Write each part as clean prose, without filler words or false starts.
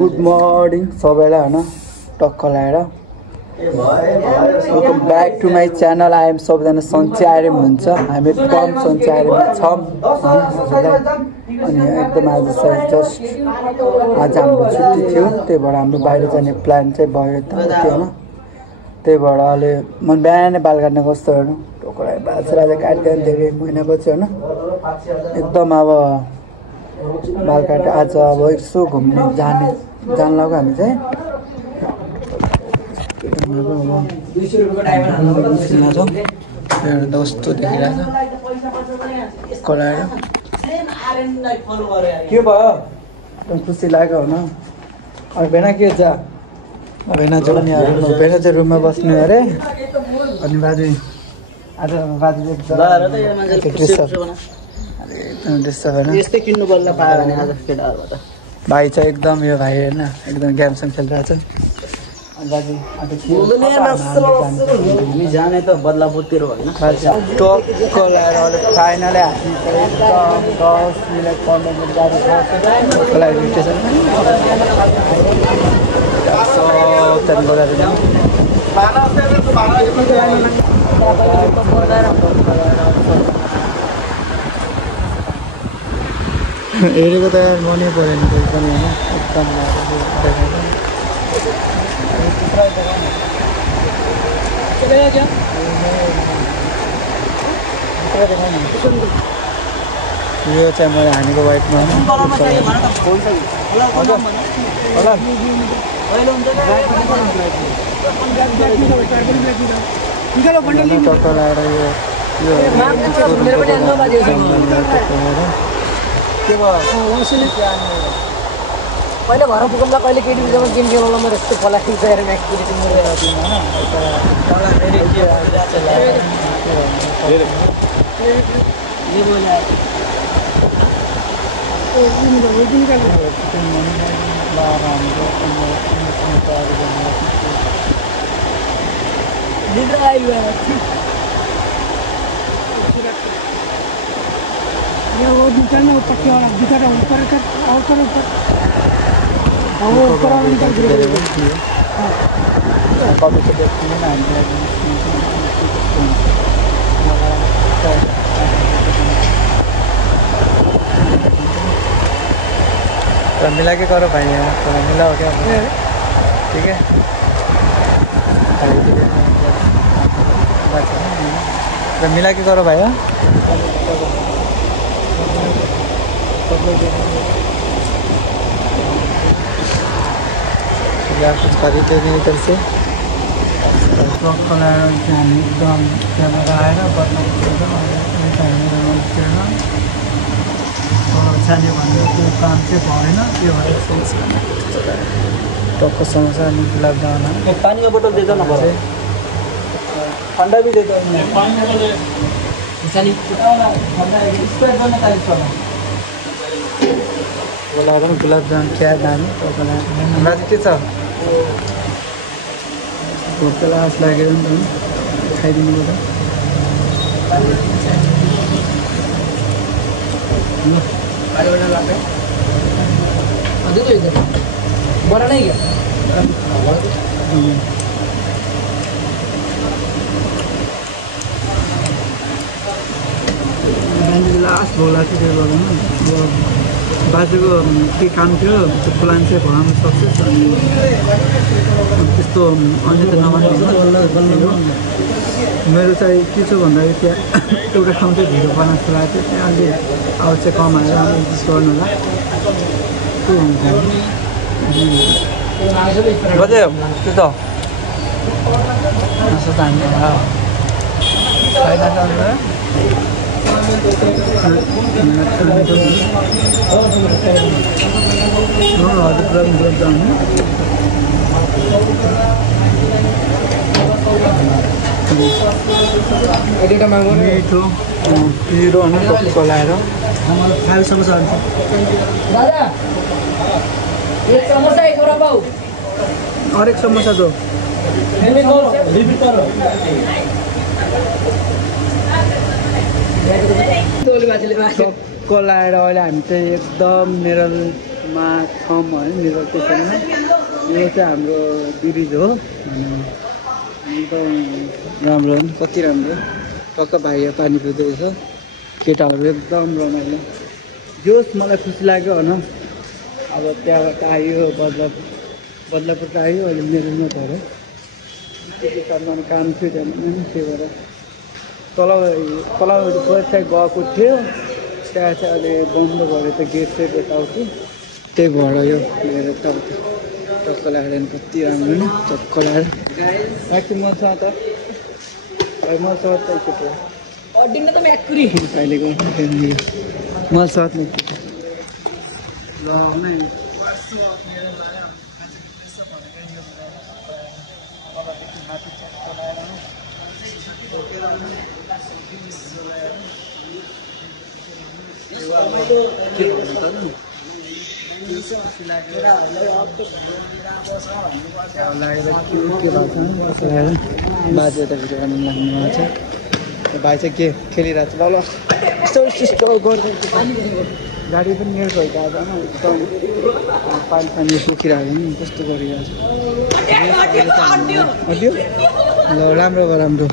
Good morning सबैलाई होइन टक्क लगाएर welcome back to my channel. I'm सबैजना सन्चै आइरहनु हुन्छ, हामी एकदम सन्चै आइरहनु छौँ अनि एकदम आज चाहिँ जस्ट आज हाम्रो छुट्टी थियो, त्यही भएर हाम्रो बाहिर जाने प्लान चाहिँ भयो यताउति होइन। त्यही भएर अहिले म बिहानै बाल काट्न कस्तो हेर्नु टोकरा बाछराले काट्दैन धेरै महिनापछि होइन। एकदम अब बाल काटेर आज अब यसो घुम्ने जान लाग्यो हामी चाहिँ। कस्तो देखिरहेको छ कराएर के भयो एकदम खुसी लाग्यो होइन। अब भेना के जा भेना जाउँ नि, भेना चाहिँ रुममा बस्ने अरे। अनि बाजु आज बाजु यस्तै किन्नु बल्ल पायो भने आज केटाहरुबाट भाइ चाहिँ एकदम यो भाइ होइन एकदम गेमसँग खेलिरहेको छ। जाने त बदलापुरतिर होइन टक्क लगाएर अहिले फाइनली हामी चाहिँ एकदम 10 मिनट 15 मिनट गाडी स्टेसन हेरेको त मनै परेन कोही पनि होइन। एकदम यो चाहिँ मैले हानेको वाइटमा टक्क लगाएर पहिला घर पुगौँला कहिले केटी बिचमा गेम खेलाउला म यस्तो पलाखी गएर म्याच मिला के करो भाई यार, थोड़ा मिला हो गया ठीक है। मिला के करो भाई यार, कुछ खरीदे नहीं इधर से। एकदम क्यामेरा आएर जाने भनेर त्यो काम चाहिँ भएन, त्यो भएर टक्क समोसा अनि गुलाब जामुन पानी का बोतल दे दो ना बड़ा ठंडा भी दे दो बोला गुलाब जामुन क्या दामी तपाईँलाई हमरा चाहिँ के छ भोक लास लागेर नि त खाइदिनु पर्छ। बड़ा नहीं क्या लास्ट भोला चाहिँ त्यो गर्दैन बाजेको के काम थियो त्यो प्लान चाहिँ भएन सक्सेस। अनि त्यस्तो अन्य त नभन्नु मेरो चाहिँ के छ भन्दाखेरि त्यहाँ एउटा ठाउँ चाहिँ भिडियो बनाउनु लागेको थियो, त्यहाँ अलि अब चाहिँ कमाएर एडजस्ट गर्नु होला के हुन्छ बजे त्यो त नसो त हामी मिठो पिरो होइन टक्क लगाएर खाए समोसा दादा एक समोसा एक और पाऊ और एक समोसा दो टक्क लगाएर अहिले हामी चाहिँ एकदम मेरो मा छौँ है निर्भर स्टेसनमा। यो चाहिँ हाम्रो ब्रिज हो एकदम राम्रो हो नि कति राम्रो टक्क भाइ पानी पुग्दैछ केटाहरू एकदम रमाइलो जोस् मलाई खुसी लाग्यो होइन अब त्यहाँबाट आयो बदलापुर त आयो अहिले मेरोमा पऱ्यो काम थियो त्यहाँ त्यही भएर तल चाहिँ गएको थियो त्यहाँ चाहिँ अहिले बन्द गरेर त गेट चाहिँ यताउति त्यही भएर यो लिएर यताउति टक्क लगाएर कति राम्रो नि टक्क लगाएर एकछिन मसँग त मसँग त एकचोटि अहिलेको मसँग नै ल नै बाजे त भिडियो बनाउनु लाग्नु भएको छ भाइ चाहिँ के खेलिरहेको छ ल यस्तो गाडी पनि मेरो गएको आज एकदम पानी सुकिरहेको नि कस्तो गरिरहेको छ ल राम्रो भयो राम्रो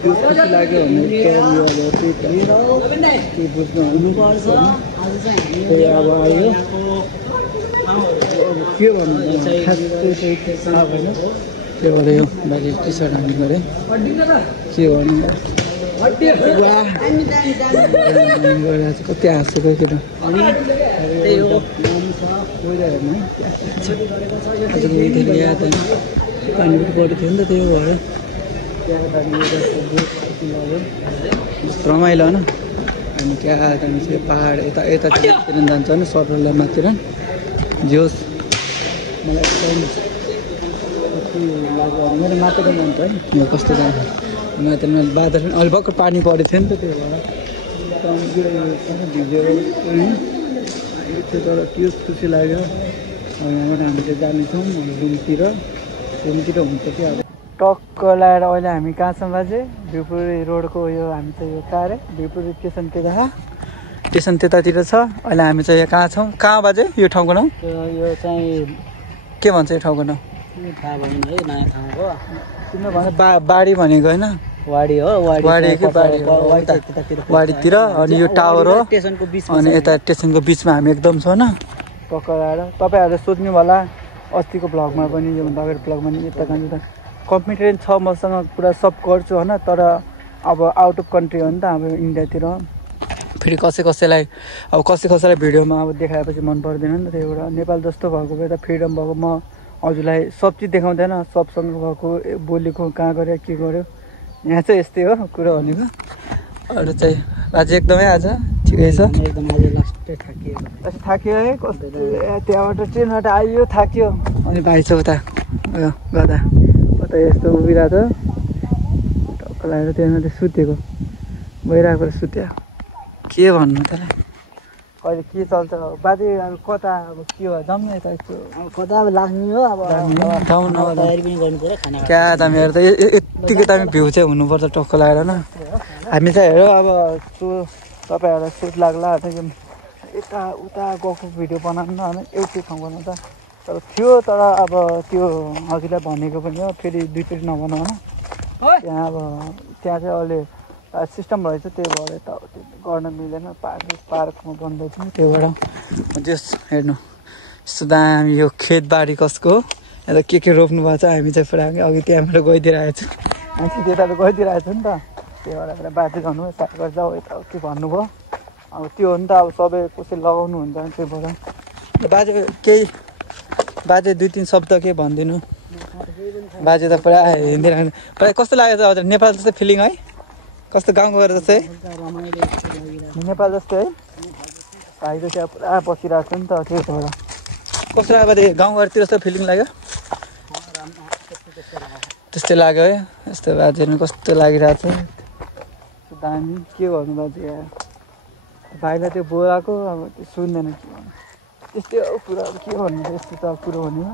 त्यो खुसी लाग्यो भने एकदम यो के बुझ्नु हुनुपर्छ त्यही अब आयो अब के भन्नु खास चाहिँ थाहा भएन त्यो भएर यो बाजे टी सर्ट हाल्नु गऱ्यो के भन्नु गरेर चाहिँ कति हाँसेको केटा पानीबाट परेको थियो नि त त्यही भएर रमाइलो होइन अनि क्या त्यहाँदेखि पाहाड यतातिर जान्छ नि सरलाई माथि जोस् मलाई एकदम कति लाग्यो मेरो माथिको मन त है यो कस्तो जान्छ माथिमा बादल पनि अलि भर्खर पानी परेको थियो नि त त्यही भएर एकदम भिजेर तर त्यो खुसी लाग्यो यहाँबाट हामी चाहिँ जानेछौँ रुमतिर हुन्छ कि अब टक्क लगाएर अहिले हामी कहाँ छौँ बाजे भिरपुर रोडको यो हामी चाहिँ यो कहाँ अरे भिरपुर स्टेसन त्यतातिर छ अहिले हामी चाहिँ यहाँ कहाँ छौँ कहाँ बाजे यो ठाउँको नाउँ यो चाहिँ के भन्छ यो ठाउँको नाउँ थाहा भएन है नयाँ ठाउँ हो तिम्रो भन्छ बाडी भनेको होइन वाडी हो वाडीतिर अनि यो टावर हो अनि यता स्टेसनको बिचमा हामी एकदम छौँ न टक्क लगाएर तपाईँहरूले सोध्नु होला अस्तिको भ्लगमा पनि योभन्दा अगाडि भ्लगमा पनि यता जान्छ त कम्पिटेन्ट छ मसँग पुरा सब गर्छु होइन तर अब आउट अफ कन्ट्री हो नि त अब इन्डियातिर फेरि कसैलाई भिडियोमा अब देखाएपछि मन पर्दैन नि त त्यही भएर नेपाल जस्तो भएको भए त फ्रिडम भएको म हजुरलाई सब चिज देखाउँदैन सबसँग भएको बोलेको कहाँ गऱ्यो के गर्यो यहाँ चाहिँ यस्तै हो कुरो भनेको अरू चाहिँ आज एकदमै आज ठिकै छ थाक्यो है कस्तो त्यहाँबाट ट्रेनबाट आइयो थाक्यो अनि भाइ छ उता गर्दा उता यस्तो उभिरहेको छ टक्क लगाएर त्यहाँबाट सुतेको भइरहेको सुत्यो के भन्नु त कहिले के चल्छ बाजे अब कता अब के हो जाउँ न यता कता अब लाग्ने हो अब तयारी पनि गर्नु पर्यो खाना क्या दामी हेर त यत्तिकै दामी भ्यू चाहिँ हुनुपर्छ टक्क लगाएर न हामी चाहिँ हेरौँ अब तपाईँहरूलाई सोच लाग्ला यता उता गएको भिडियो बनाउनु होइन एउटै ठाउँ बनाउँछ तर थियो तर अब त्यो हजुरलाई भनेको पनि हो फेरि दुईचोटि नभनौँ होइन त्यहाँ अब त्यहाँ चाहिँ अहिले सिस्टम रहेछ त्यही भएर यता गर्न मिलेन पार्कमा बन्दैछ त्यही भएर जस हेर्नु यस्तो दामी यो खेतबारी कसको यता के रोप्नु भएको छ हामी चाहिँ पुरा अघि त्यहाँबाट गइदिइरहेको छु हामी चाहिँ त्यताबाट गइदिइरहेको छु नि त त्यही भएर बाजे गर्नु स्टार्ट गर्छ यता के भन्नुभयो अब त्यो हो नि त अब सबै कसै लगाउनु हुन्छ त्यही भएर बाजे 2-3 शब्द के भनिदिनु बाजे त पुरा हिँडिरहनु पुरा कस्तो लाग्यो त हजुर नेपाल जस्तै फिलिङ है कस्तो गाउँको गएर जस्तै नेपाल जस्तै है भाइ त त्यहाँ पुरा बसिरहेको छ नि त त्यही भएर कस्तो लाग्यो बाजे गाउँघरतिर जस्तो फिलिङ लाग्यो त्यस्तै लाग्यो है यस्तो बाजेहरू कस्तो लागिरहेको छ दामी के गर्नु बाजे भाइलाई त्यो बोलाएको अब त्यो सुन्दैन के भन्नु त्यस्तै हो कुराहरू के भन्नु यस्तो त कुरो भन्नु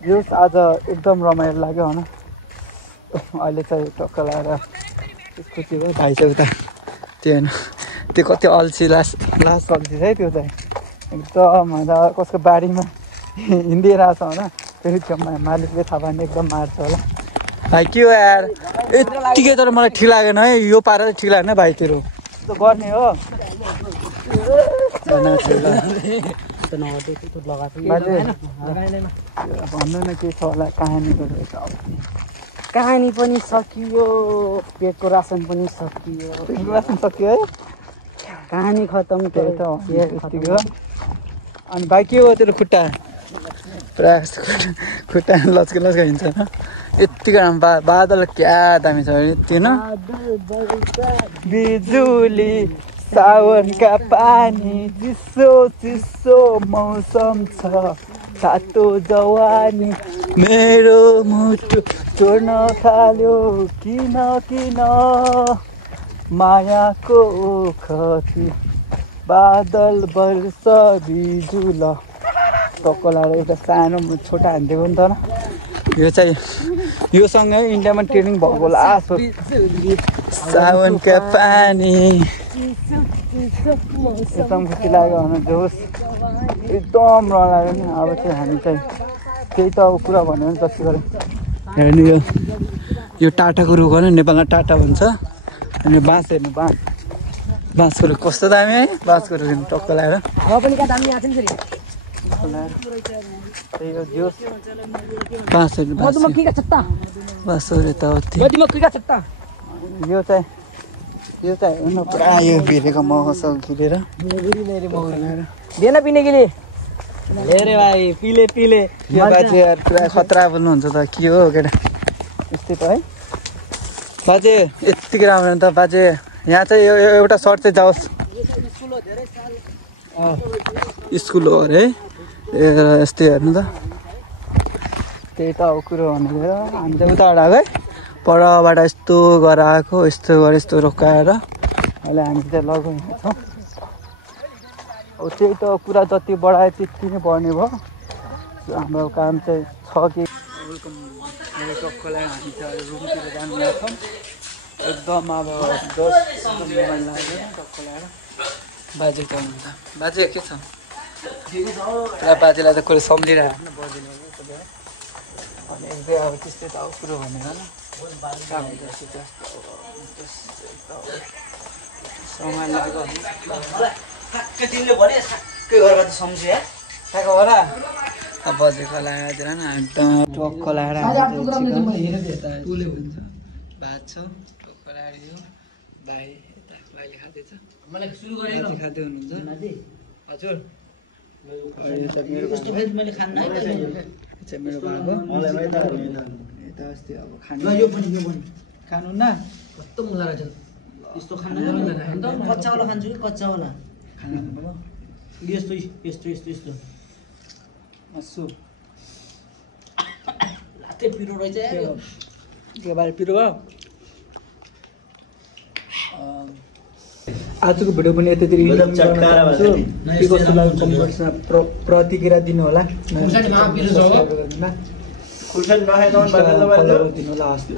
जोस् आज एकदम रमाइलो लाग्यो होइन अहिले चाहिँ टक्क लगाएर खुसी भयो भाइ चाहिँ उता त्यो होइन त्यो कति अल्छी लास्ट अल्छी छ है त्यो चाहिँ एकदम कसको बारीमा हिँडिरहेको छ होइन फेरि त्यो मालिकले थाहा पायो भने एकदम मार्छ होला भाइ के हो यार यत्तिकै तर मलाई ठिक लागेन है यो पारा चाहिँ ठिक लागेन भाइ तेरो यस्तो गर्ने हो भन्नु न के छ होला कहानी पनि सकियो पेटको रासन पनि सकियो है कहानी खतम त्यही त यतिको अनि भाइ के हो तेरो खुट्टा पुरा खुट्टा लच्के हिँड्छ यत्तिको बादल क्या दामी छ यति न बिजुली सावनका पानी चिसो मौसम छ तातो जवानी मेरो मुटु चोर्न थाल्यो किन मायाको खती बादल वर्ष बिजुल टक्कलाएर एउटा सानो छोटा हानिदिएको नि त यो चाहिँ यो सँगै इन्डियामा ट्रेनिङ भएको होला सावनका पानी एकदम खुसी लाग्यो भने जोस एकदम रमाइलो नि अब चाहिँ हामी चाहिँ त्यही त अब कुरा भन्यो भने जति गऱ्यो हेर्नु यो टाटाको रुख हो नेपालमा टाटा भन्छ अनि बाँस हेर्नु बाँसको रुख कस्तो दामी है बाँसको रुख हेर्नु टक्क लगाएर त्यही हो जोस बाँस हेर्नु यो चाहिँ हेर्नु पुरा यो भिरेको मौसम घिरेर देन पिने के लिए हेरे भाइ पिले यो बाजे यार पुरा खतरा बोल्नुहुन्छ त के हो केटा यस्तै त है बाजे यत्तिकै राम्रो त बाजे यहाँ चाहिँ यो एउटा सर्ट चाहिँ जाओस् स्कुल हो अरे यस्तै हेर्नु त त्यही त अब कुरो भनेर हामी चाहिँ उताबाट आएको है परबाट यस्तो गरेर आएको यस्तो गरेर यस्तो रोकाएर अहिले हामी चाहिँ लगाएको छौँ अब त्यही त कुरा जति बढायो त्यति नै बढ्ने भयो हाम्रो काम चाहिँ छ कि टक्क लगाएर हामी चाहिँ रुमतिर जानु लाग्छौँ एकदम अब एकदम मोबाइल लाग्यो टक्क लगाएर बाजे त हुनुहुन्छ बाजे के छ पुरा बाजेलाई त कुरो सम्झिरहेको होइन बजिने अनि एकदमै अब त्यस्तै त अब कुरो भनेर समय लाग्यो अब बजेको लगाएर न एकदम टक्क लगाएर भात छ टक्क लगाएर यो भाइले खाँदैछ खाँदै हुनुहुन्छ हजुर मेरो भागो यता अस्ति अब खानु न कस्तो मजा लाग्छ यस्तो खाना कच्चावाला खान्छु कि कच्चावाला यस्तो मासु लाते पिरो रहेछ के बारे पिरो भयो आजको भिडियो पनि यतातिर प्रतिक्रिया दिनु होला दिनु होला हस्त